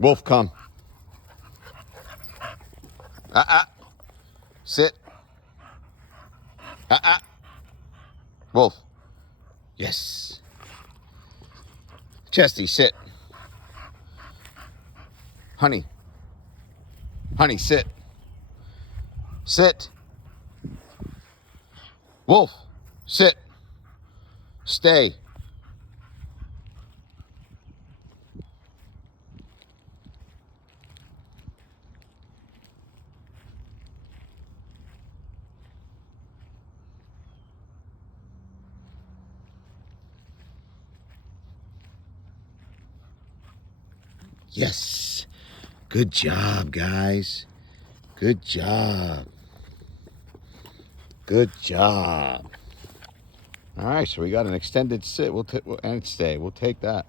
Wolf, come. Sit. Wolf. Yes. Chesty, sit. Honey. Honey, sit. Sit. Wolf, sit. Stay. Yes. Good job, guys. Good job. Good job. All right, so we got an extended sit and stay. We'll take that.